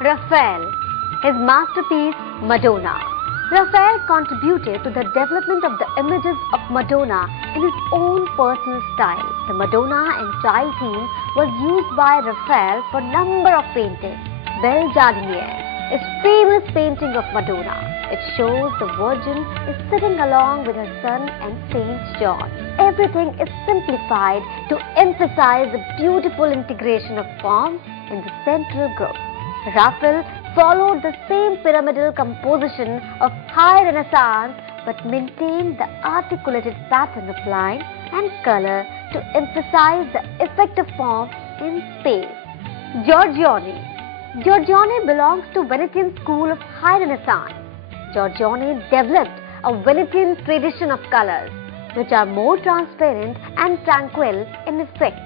Raphael, his masterpiece Madonna. Raphael contributed to the development of the images of Madonna in his own personal style. The Madonna and Child theme was used by Raphael for a number of paintings. Belle Jardiniere is famous painting of Madonna. It shows the Virgin is sitting along with her son and Saint John. Everything is simplified to emphasize the beautiful integration of forms in the central group. Raphael followed the same pyramidal composition of High Renaissance but maintained the articulated pattern of line and color to emphasize the effect of form in space. Giorgione. Giorgione belongs to Venetian school of High Renaissance. Giorgione developed a Venetian tradition of colors which are more transparent and tranquil in effect.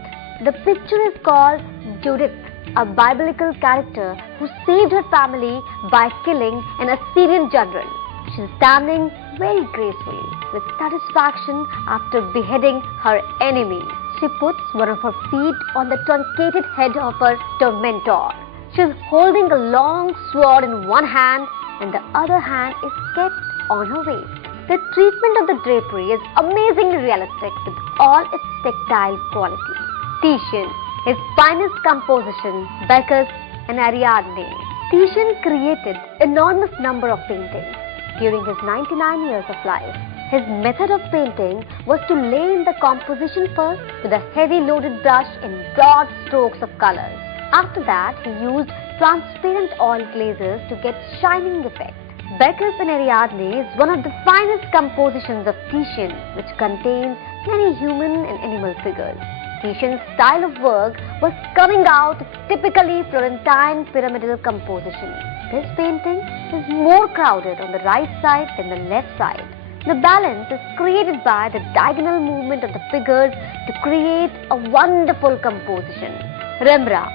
The picture is called Judith, a biblical character who saved her family by killing an Assyrian general. She is standing very gracefully with satisfaction after beheading her enemy. She puts one of her feet on the truncated head of her tormentor. She is holding a long sword in one hand and the other hand is kept on her waist. The treatment of the drapery is amazingly realistic with all its tactile quality. Titian, his finest composition, Bacchus and Ariadne. Titian created enormous number of paintings during his 99 years of life. His method of painting was to lay in the composition first with a heavy loaded brush in broad strokes of colors. After that, he used transparent oil glazes to get shining effect. Bacchus and Ariadne is one of the finest compositions of Titian, which contains many human and animal figures. Titian's style of work was coming out of typically Florentine pyramidal composition. This painting is more crowded on the right side than the left side. The balance is created by the diagonal movement of the figures to create a wonderful composition. Rembrandt,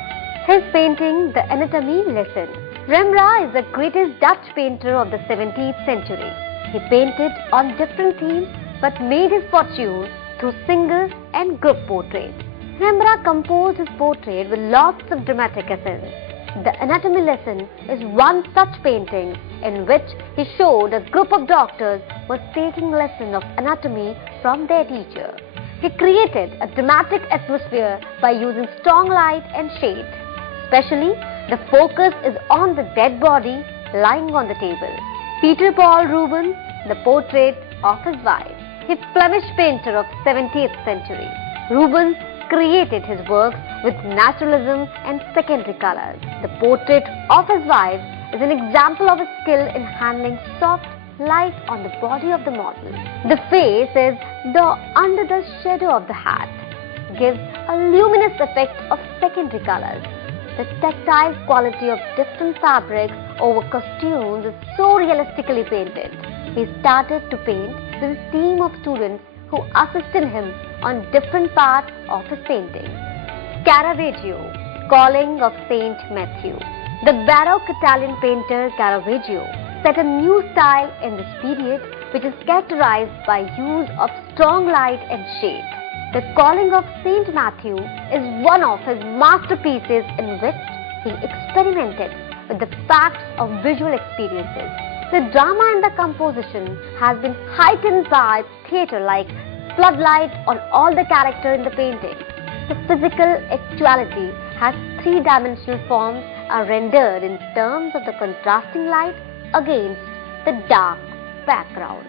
his painting The Anatomy Lesson. Rembrandt is the greatest Dutch painter of the 17th century. He painted on different themes but made his fortune through single and group portraits. Rembrandt composed his portrait with lots of dramatic essence. The Anatomy Lesson is one such painting in which he showed a group of doctors was taking lesson of anatomy from their teacher. He created a dramatic atmosphere by using strong light and shade. Especially, the focus is on the dead body lying on the table. Peter Paul Rubens, the portrait of his wife. A Flemish painter of 17th century. Rubens created his works with naturalism and secondary colors. The portrait of his wife is an example of his skill in handling soft light on the body of the model. The face is under the shadow of the hat, gives a luminous effect of secondary colors. The tactile quality of different fabrics over costumes is so realistically painted. He started to paint with a team of students who assisted him on different parts of his painting. Caravaggio, Calling of Saint Matthew. The Baroque Italian painter Caravaggio set a new style in this period which is characterized by use of strong light and shade. The Calling of Saint Matthew is one of his masterpieces in which he experimented with the facts of visual experiences. The drama in the composition has been heightened by theatre-like floodlight on all the characters in the painting. The physical actuality has three-dimensional forms are rendered in terms of the contrasting light against the dark background.